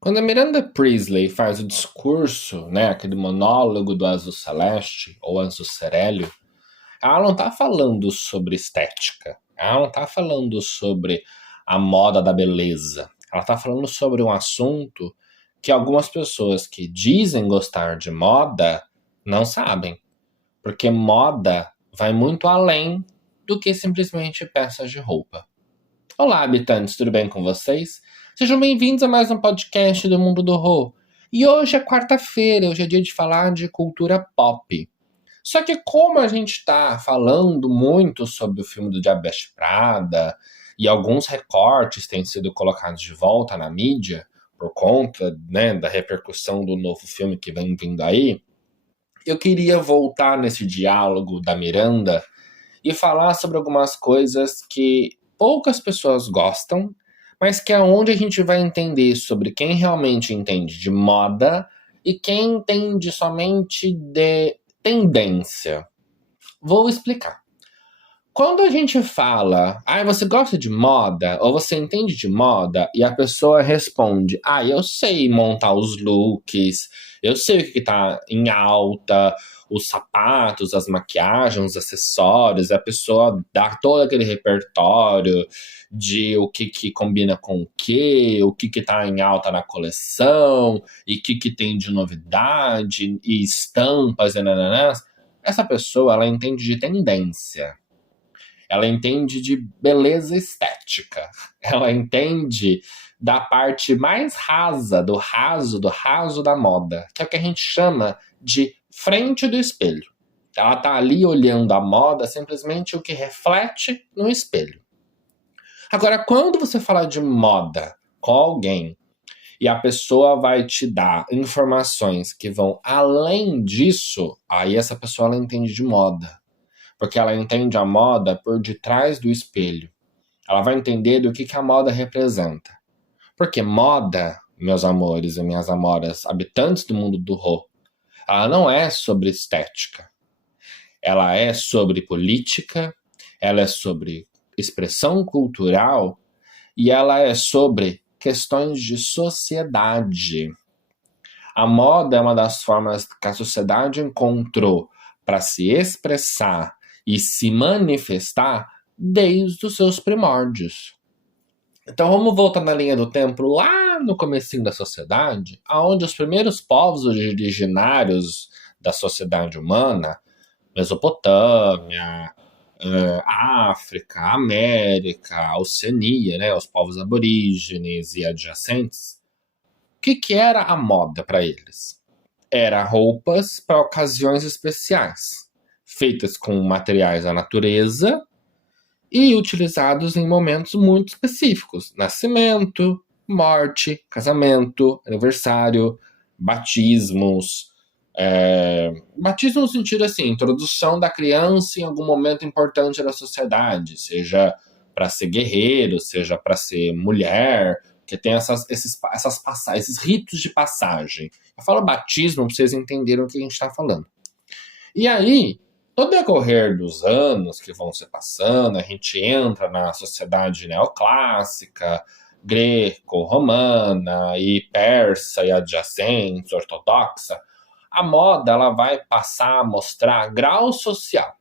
Quando a Miranda Priestley faz o discurso, né, aquele monólogo do Azul Celeste, ou Azul Cerélio, ela não tá falando sobre estética, ela não tá falando sobre a moda da beleza, ela tá falando sobre um assunto que algumas pessoas que dizem gostar de moda não sabem, porque moda vai muito além do que simplesmente peças de roupa. Olá, habitantes, tudo bem com vocês? Sejam bem-vindos a mais um podcast do Mundo do Rô. E hoje é quarta-feira, hoje é dia de falar de cultura pop. Só que como a gente está falando muito sobre o filme do Diabo Veste Prada, e alguns recortes têm sido colocados de volta na mídia, por conta, né, da repercussão do novo filme que vem vindo aí, eu queria voltar nesse diálogo da Miranda e falar sobre algumas coisas que poucas pessoas gostam, mas que é onde a gente vai entender sobre quem realmente entende de moda e quem entende somente de tendência. Vou explicar. Quando a gente fala, você gosta de moda? Ou você entende de moda? E a pessoa responde, eu sei montar os looks, eu sei o que tá em alta, os sapatos, as maquiagens, os acessórios, a pessoa dá todo aquele repertório de o que combina com o que tá em alta na coleção, e o que tem de novidade, e estampas, e nananás. Essa pessoa, ela entende de tendência. Ela entende de beleza estética. Ela entende da parte mais rasa, do raso da moda, que é o que a gente chama de frente do espelho. Ela tá ali olhando a moda, simplesmente o que reflete no espelho. Agora, quando você fala de moda com alguém e a pessoa vai te dar informações que vão além disso, aí essa pessoa ela entende de moda. Porque ela entende a moda por detrás do espelho. Ela vai entender do que a moda representa. Porque moda, meus amores e minhas amoras, habitantes do mundo do Rô, ela não é sobre estética. Ela é sobre política, ela é sobre expressão cultural e ela é sobre questões de sociedade. A moda é uma das formas que a sociedade encontrou para se expressar e se manifestar desde os seus primórdios. Então vamos voltar na linha do tempo lá no comecinho da sociedade, aonde os primeiros povos originários da sociedade humana, Mesopotâmia, África, América, Oceania, né, os povos aborígenes e adjacentes, o que era a moda para eles? Era roupas para ocasiões especiais, feitas com materiais da natureza e utilizados em momentos muito específicos: nascimento, morte, casamento, aniversário, batismos. Batismo no sentido assim, introdução da criança em algum momento importante da sociedade, seja para ser guerreiro, seja para ser mulher, que tem esses ritos de passagem. Eu falo batismo para vocês entenderem o que a gente está falando. E aí, no decorrer dos anos que vão se passando, a gente entra na sociedade neoclássica, greco-romana e persa e adjacente, ortodoxa. A moda ela vai passar a mostrar grau social.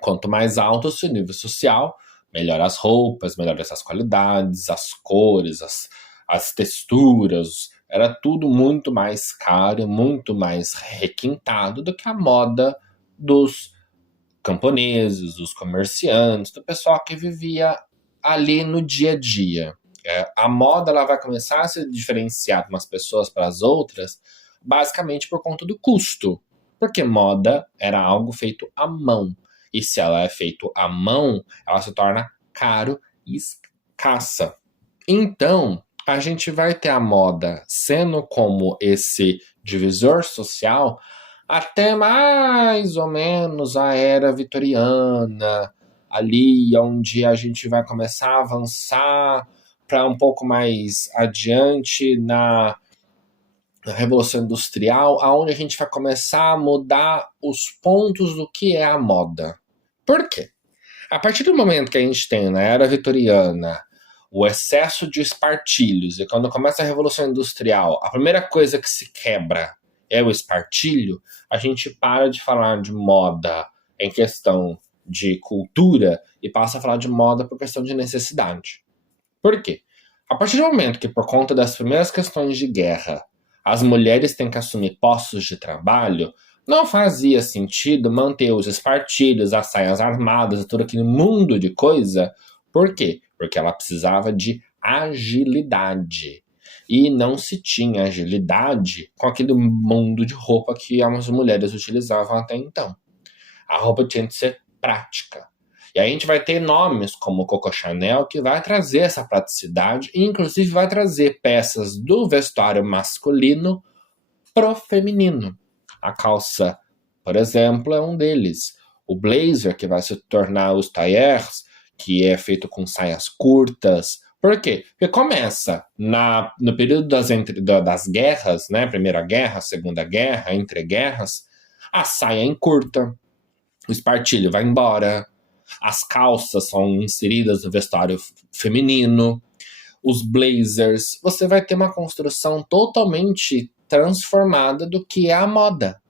Quanto mais alto o seu nível social, melhor as roupas, melhor essas qualidades, as cores, as texturas. Era tudo muito mais caro, muito mais requintado do que a moda dos camponeses, dos comerciantes, do pessoal que vivia ali no dia a dia. A moda ela vai começar a se diferenciar de umas pessoas para as outras, basicamente por conta do custo. Porque moda era algo feito à mão. E se ela é feito à mão, ela se torna caro e escassa. Então, a gente vai ter a moda sendo como esse divisor social até mais ou menos a era vitoriana, ali onde a gente vai começar a avançar para um pouco mais adiante na Revolução Industrial, aonde a gente vai começar a mudar os pontos do que é a moda. Por quê? A partir do momento que a gente tem na era vitoriana o excesso de espartilhos, e quando começa a Revolução Industrial, a primeira coisa que se quebra é o espartilho, a gente para de falar de moda em questão de cultura e passa a falar de moda por questão de necessidade. Por quê? A partir do momento que, por conta das primeiras questões de guerra, as mulheres têm que assumir postos de trabalho, não fazia sentido manter os espartilhos, as saias armadas e todo aquele mundo de coisa. Por quê? Porque ela precisava de agilidade. E não se tinha agilidade com aquele mundo de roupa que as mulheres utilizavam até então. A roupa tinha que ser prática. E aí a gente vai ter nomes como Coco Chanel, que vai trazer essa praticidade e inclusive vai trazer peças do vestuário masculino pro feminino. A calça, por exemplo, é um deles. O blazer, que vai se tornar os tailleurs, que é feito com saias curtas. Por quê? Porque começa no período das guerras, né? Primeira Guerra, Segunda Guerra, entre guerras, a saia é curta, o espartilho vai embora, as calças são inseridas no vestuário feminino, os blazers, você vai ter uma construção totalmente transformada do que é a moda.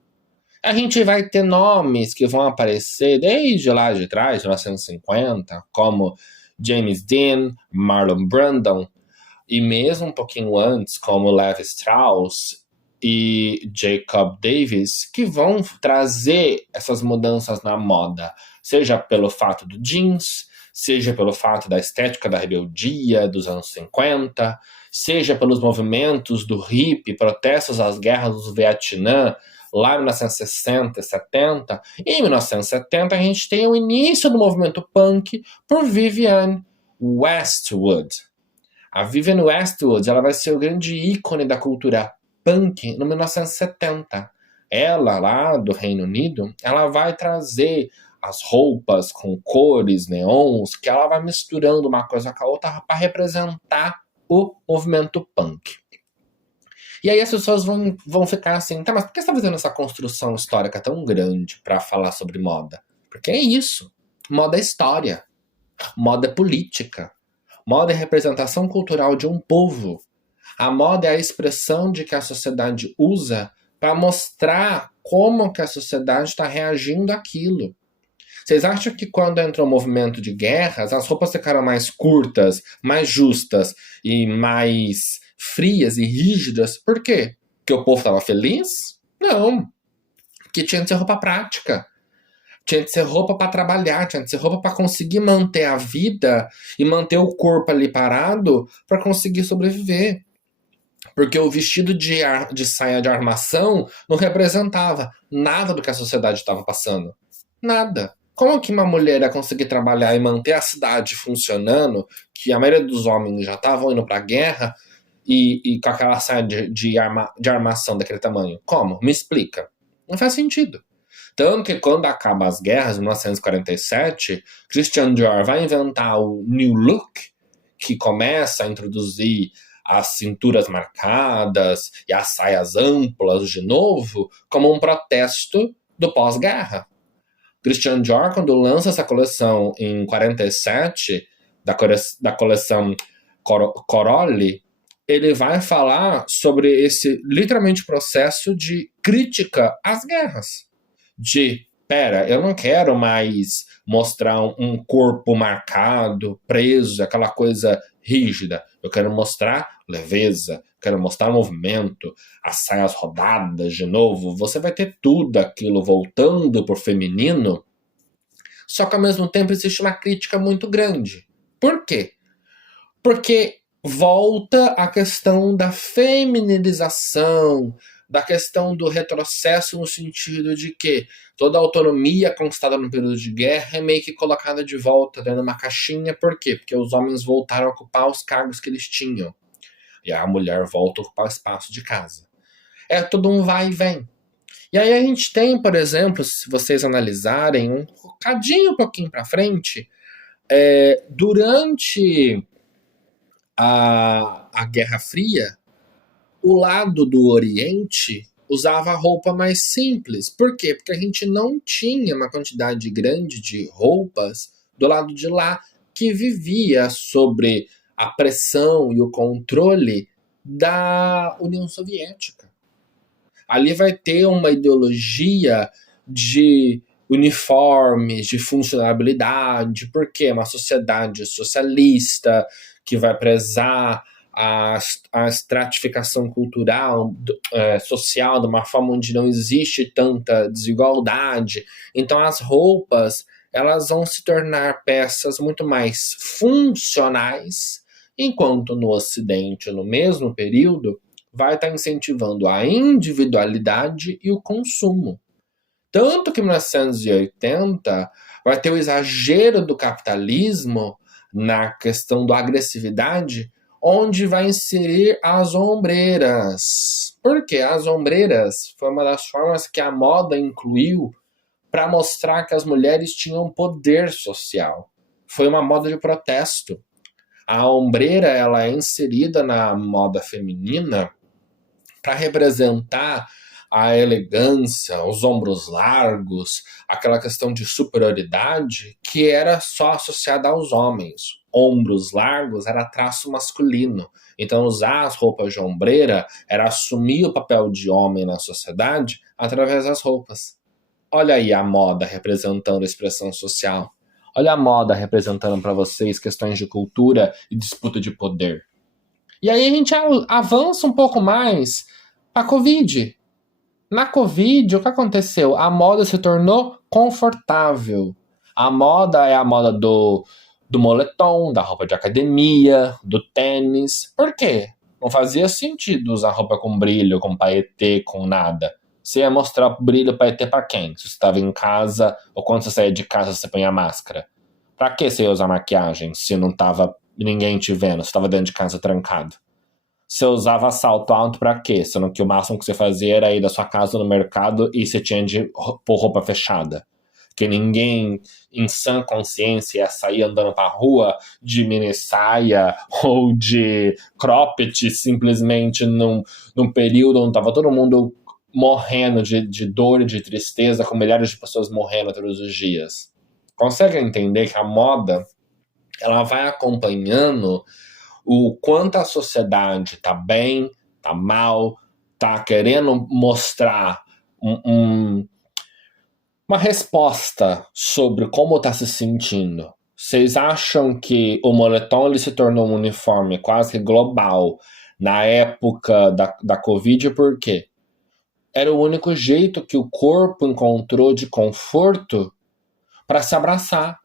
A gente vai ter nomes que vão aparecer desde lá de trás, de 1950, como James Dean, Marlon Brando, e mesmo um pouquinho antes, como Levi Strauss e Jacob Davis, que vão trazer essas mudanças na moda, seja pelo fato do jeans, seja pelo fato da estética da rebeldia dos anos 50, seja pelos movimentos do hippie, protestos às guerras do Vietnã, lá em 1960 e 70. E em 1970 a gente tem o início do movimento punk por Vivienne Westwood. A Vivienne Westwood, ela vai ser o grande ícone da cultura punk no 1970. Ela, lá do Reino Unido, ela vai trazer as roupas com cores, neons, que ela vai misturando uma coisa com a outra para representar o movimento punk. E aí as pessoas vão ficar assim, tá, mas por que você está fazendo essa construção histórica tão grande para falar sobre moda? Porque é isso. Moda é história. Moda é política. Moda é representação cultural de um povo. A moda é a expressão de que a sociedade usa para mostrar como que a sociedade está reagindo àquilo. Vocês acham que quando entrou o movimento de guerras, as roupas ficaram mais curtas, mais justas e mais frias e rígidas? Por quê? Porque o povo estava feliz? Não. Porque tinha que ser roupa prática. Tinha que ser roupa para trabalhar, tinha que ser roupa para conseguir manter a vida e manter o corpo ali parado para conseguir sobreviver. Porque o vestido de saia de armação não representava nada do que a sociedade estava passando. Nada. Como que uma mulher ia conseguir trabalhar e manter a cidade funcionando, que a maioria dos homens já estavam indo para a guerra, e com aquela saia de armação daquele tamanho? Como? Me explica. Não faz sentido. Tanto que quando acaba as guerras, em 1947, Christian Dior vai inventar o New Look, que começa a introduzir as cinturas marcadas e as saias amplas de novo, como um protesto do pós-guerra. Christian Dior, quando lança essa coleção em 47, da coleção Corolli, ele vai falar sobre esse, literalmente, processo de crítica às guerras. Pera, eu não quero mais mostrar um corpo marcado, preso, aquela coisa rígida. Eu quero mostrar leveza, quero mostrar movimento, as saias rodadas de novo. Você vai ter tudo aquilo voltando pro feminino, só que ao mesmo tempo existe uma crítica muito grande. Por quê? Porque volta a questão da feminilização, da questão do retrocesso no sentido de que toda a autonomia conquistada no período de guerra é meio que colocada de volta dentro de uma caixinha. Por quê? Porque os homens voltaram a ocupar os cargos que eles tinham. E a mulher volta a ocupar o espaço de casa. É tudo um vai e vem. E aí a gente tem, por exemplo, se vocês analisarem um pouquinho para frente, durante a Guerra Fria, o lado do Oriente usava roupa mais simples. Por quê? Porque a gente não tinha uma quantidade grande de roupas do lado de lá que vivia sobre a pressão e o controle da União Soviética. Ali vai ter uma ideologia de uniformes, de funcionalidade, porque é uma sociedade socialista que vai prezar a estratificação cultural, social, de uma forma onde não existe tanta desigualdade. Então as roupas elas vão se tornar peças muito mais funcionais, enquanto no Ocidente, no mesmo período, vai estar incentivando a individualidade e o consumo. Tanto que em 1980 vai ter o exagero do capitalismo na questão da agressividade, onde vai inserir as ombreiras. Porque as ombreiras foi uma das formas que a moda incluiu para mostrar que as mulheres tinham poder social. Foi uma moda de protesto. A ombreira ela é inserida na moda feminina para representar a elegância, os ombros largos, aquela questão de superioridade que era só associada aos homens. Ombros largos era traço masculino. Então, usar as roupas de ombreira era assumir o papel de homem na sociedade através das roupas. Olha aí a moda representando a expressão social. Olha a moda representando para vocês questões de cultura e disputa de poder. E aí a gente avança um pouco mais para a Covid. Na Covid, o que aconteceu? A moda se tornou confortável. A moda é a moda do moletom, da roupa de academia, do tênis. Por quê? Não fazia sentido usar roupa com brilho, com paetê, com nada. Você ia mostrar brilho paetê pra quem? Se você estava em casa ou quando você saía de casa você põe a máscara. Pra que você ia usar maquiagem se não tava ninguém te vendo, se estava dentro de casa trancado? Você usava salto alto pra quê? Sendo que o máximo que você fazia era ir da sua casa no mercado e você tinha de pôr roupa fechada. Que ninguém, em sã consciência, ia sair andando pra rua de mini saia ou de cropped simplesmente num período onde tava todo mundo morrendo de dor e de tristeza, com milhares de pessoas morrendo todos os dias. Consegue entender que a moda ela vai acompanhando o quanto a sociedade tá bem, tá mal, tá querendo mostrar uma resposta sobre como tá se sentindo. Vocês acham que o moletom ele se tornou um uniforme quase que global na época da Covid por quê? Era o único jeito que o corpo encontrou de conforto para se abraçar.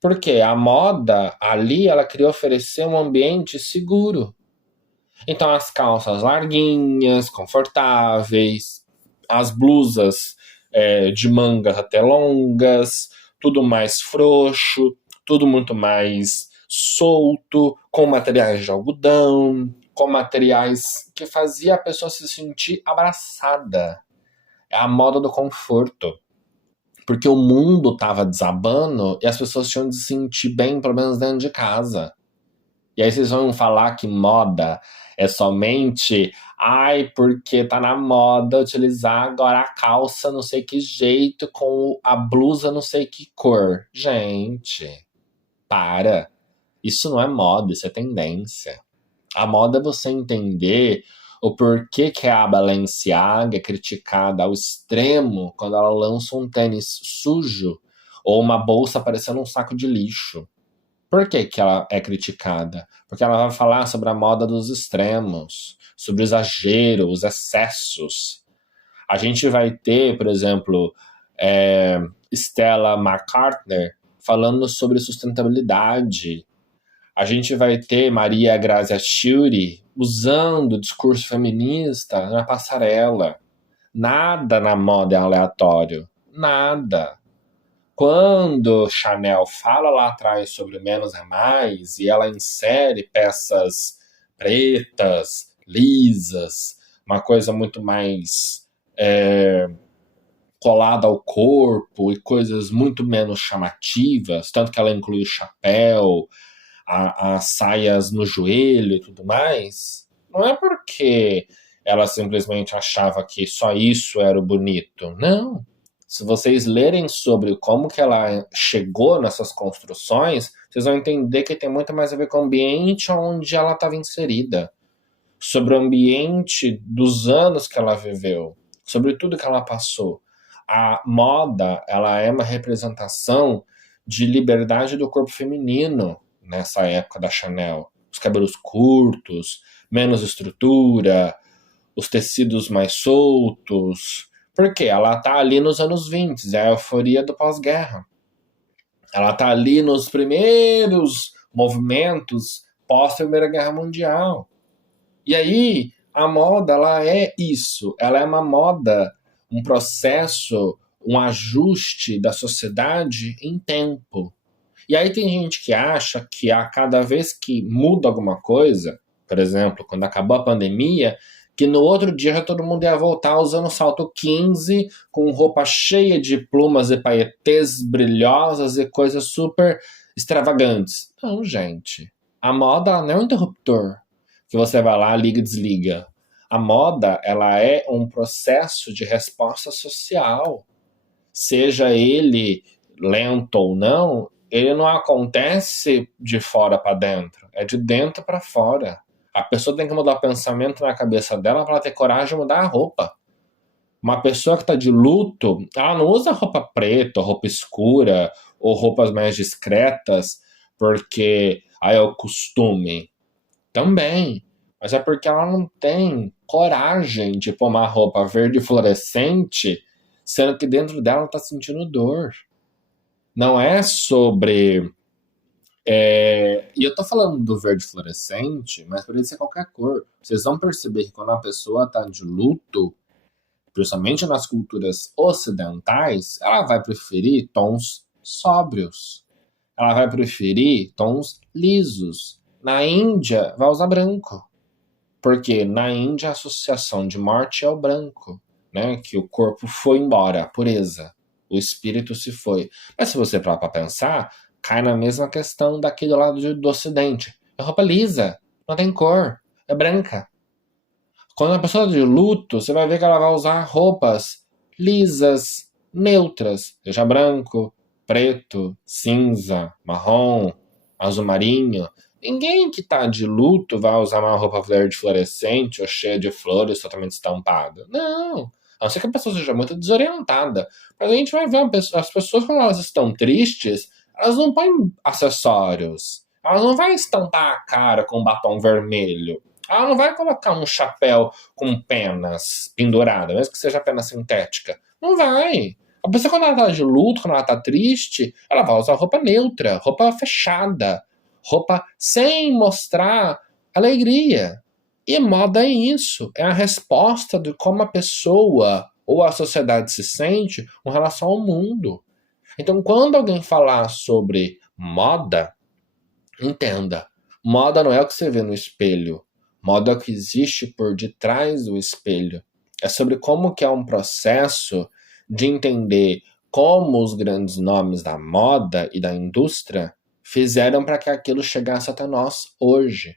Porque a moda ali, ela queria oferecer um ambiente seguro. Então as calças larguinhas, confortáveis, as blusas de mangas até longas, tudo mais frouxo, tudo muito mais solto, com materiais de algodão, com materiais que fazia a pessoa se sentir abraçada. É a moda do conforto. Porque o mundo tava desabando e as pessoas tinham de se sentir bem, pelo menos dentro de casa. E aí vocês vão falar que moda é somente porque tá na moda utilizar agora a calça não sei que jeito com a blusa não sei que cor. Gente, para. Isso não é moda, isso é tendência. A moda é você entender o porquê que a Balenciaga é criticada ao extremo quando ela lança um tênis sujo ou uma bolsa parecendo um saco de lixo. Por que que ela é criticada? Porque ela vai falar sobre a moda dos extremos, sobre o exagero, os excessos. A gente vai ter, por exemplo, Stella McCartney falando sobre sustentabilidade. A gente vai ter Maria Grazia Chiuri usando o discurso feminista na passarela. Nada na moda é aleatório. Nada. Quando Chanel fala lá atrás sobre menos é mais e ela insere peças pretas, lisas, uma coisa muito mais colada ao corpo e coisas muito menos chamativas, tanto que ela inclui o chapéu, as saias no joelho e tudo mais, não é porque ela simplesmente achava que só isso era o bonito. Não. Se vocês lerem sobre como que ela chegou nessas construções, vocês vão entender que tem muito mais a ver com o ambiente onde ela estava inserida, sobre o ambiente dos anos que ela viveu, sobre tudo que ela passou. A moda, ela é uma representação de liberdade do corpo feminino nessa época da Chanel. Os cabelos curtos, menos estrutura, os tecidos mais soltos. Porque ela tá ali nos anos 20, é a euforia do pós-guerra. Ela tá ali nos primeiros movimentos pós-Primeira Guerra Mundial. E aí, a moda, ela é isso. Ela é uma moda, um processo, um ajuste da sociedade em tempo. E aí tem gente que acha que a cada vez que muda alguma coisa, por exemplo, quando acabou a pandemia, que no outro dia já todo mundo ia voltar usando salto 15, com roupa cheia de plumas e paetês brilhosas e coisas super extravagantes. Não, gente. A moda ela não é um interruptor que você vai lá, liga e desliga. A moda, ela é um processo de resposta social. Seja ele lento ou não, ele não acontece de fora para dentro, é de dentro para fora. A pessoa tem que mudar o pensamento na cabeça dela para ela ter coragem de mudar a roupa. Uma pessoa que está de luto, ela não usa roupa preta, roupa escura, ou roupas mais discretas, porque aí é o costume. Também. Mas é porque ela não tem coragem de pôr uma roupa verde fluorescente, sendo que dentro dela ela está sentindo dor. Não é sobre. E eu tô falando do verde fluorescente, mas poderia ser qualquer cor. Vocês vão perceber que quando a pessoa tá de luto, principalmente nas culturas ocidentais, ela vai preferir tons sóbrios. Ela vai preferir tons lisos. Na Índia, vai usar branco. Porque na Índia a associação de morte é o branco, né? Que o corpo foi embora, a pureza. O espírito se foi. Mas se você parar pra pensar, cai na mesma questão daquele lado do Ocidente. É roupa lisa, não tem cor, é branca. Quando a pessoa tá de luto, você vai ver que ela vai usar roupas lisas, neutras, seja branco, preto, cinza, marrom, azul marinho. Ninguém que tá de luto vai usar uma roupa verde fluorescente ou cheia de flores totalmente estampada. Não. A não ser que a pessoa seja muito desorientada. Mas a gente vai ver as pessoas, quando elas estão tristes, elas não põem acessórios. Elas não vão estampar a cara com batom vermelho. Ela não vai colocar um chapéu com penas pendurada, mesmo que seja pena sintética. Não vai. A pessoa, quando ela tá de luto, quando ela tá triste, ela vai usar roupa neutra, roupa fechada, roupa sem mostrar alegria. E moda é isso. É a resposta de como a pessoa ou a sociedade se sente com relação ao mundo. Então, quando alguém falar sobre moda, entenda. Moda não é o que você vê no espelho. Moda é o que existe por detrás do espelho. É sobre como que é um processo de entender como os grandes nomes da moda e da indústria fizeram para que aquilo chegasse até nós hoje.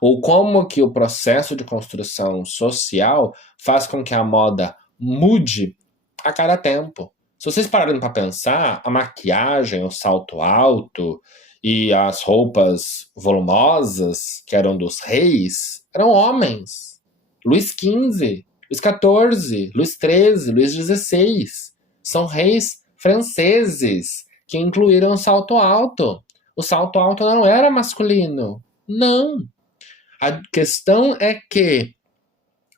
Ou como que o processo de construção social faz com que a moda mude a cada tempo. Se vocês pararem para pensar, a maquiagem, o salto alto e as roupas volumosas, que eram dos reis, eram homens. Luís XV, Luís XIV, Luís XIII, Luís XVI. São reis franceses que incluíram o salto alto. O salto alto não era masculino. Não. A questão é que,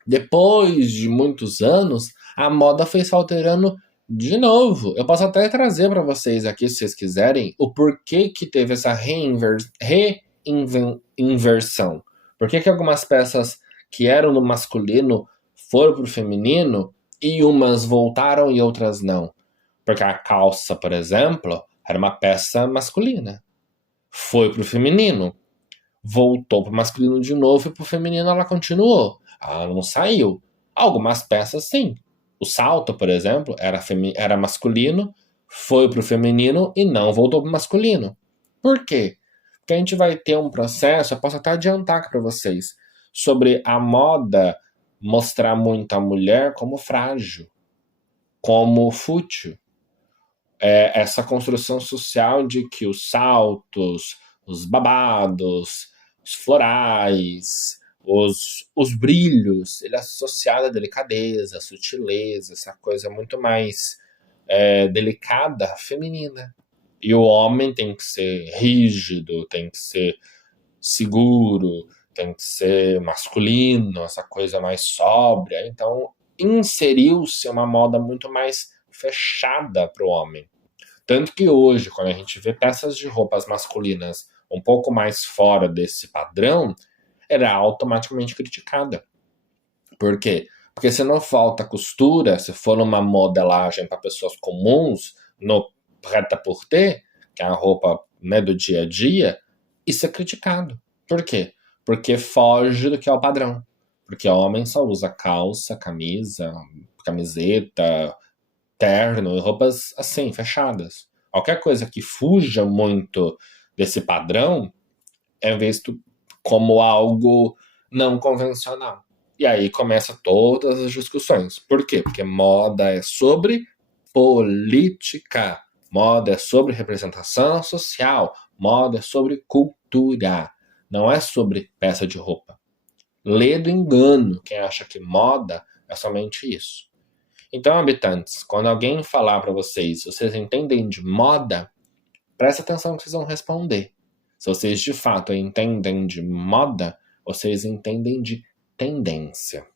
depois de muitos anos, a moda foi se alterando de novo. Eu posso até trazer para vocês aqui, se vocês quiserem, o porquê que teve essa reinversão. Por que algumas peças que eram no masculino foram para o feminino e umas voltaram e outras não? Porque a calça, por exemplo, era uma peça masculina. Foi para o feminino. Voltou para o masculino de novo e para o feminino ela continuou. Ela não saiu. Algumas peças, sim. O salto, por exemplo, era masculino, foi para o feminino e não voltou para o masculino. Por quê? Porque a gente vai ter um processo, eu posso até adiantar aqui para vocês, sobre a moda mostrar muito a mulher como frágil, como fútil. essa construção social de que os saltos, os babados, os florais, os brilhos, ele é associado à delicadeza, à sutileza, essa coisa muito mais delicada, feminina. E o homem tem que ser rígido, tem que ser seguro, tem que ser masculino, essa coisa mais sóbria. Então, inseriu-se uma moda muito mais fechada para o homem. Tanto que hoje, quando a gente vê peças de roupas masculinas um pouco mais fora desse padrão, ela é automaticamente criticada. Por quê? Porque se não falta costura, se for uma modelagem para pessoas comuns, no prêt-à-porter, que é a roupa, né, do dia a dia, isso é criticado. Por quê? Porque foge do que é o padrão. Porque o homem só usa calça, camisa, camiseta, terno, roupas assim, fechadas. Qualquer coisa que fuja muito desse padrão é visto como algo não convencional. E aí começa todas as discussões. Por quê? Porque moda é sobre política, moda é sobre representação social, moda é sobre cultura, não é sobre peça de roupa. Lê do engano quem acha que moda é somente isso. Então, habitantes, quando alguém falar para vocês, vocês entendem de moda, presta atenção no que vocês vão responder. Se vocês de fato entendem de moda, vocês entendem de tendência.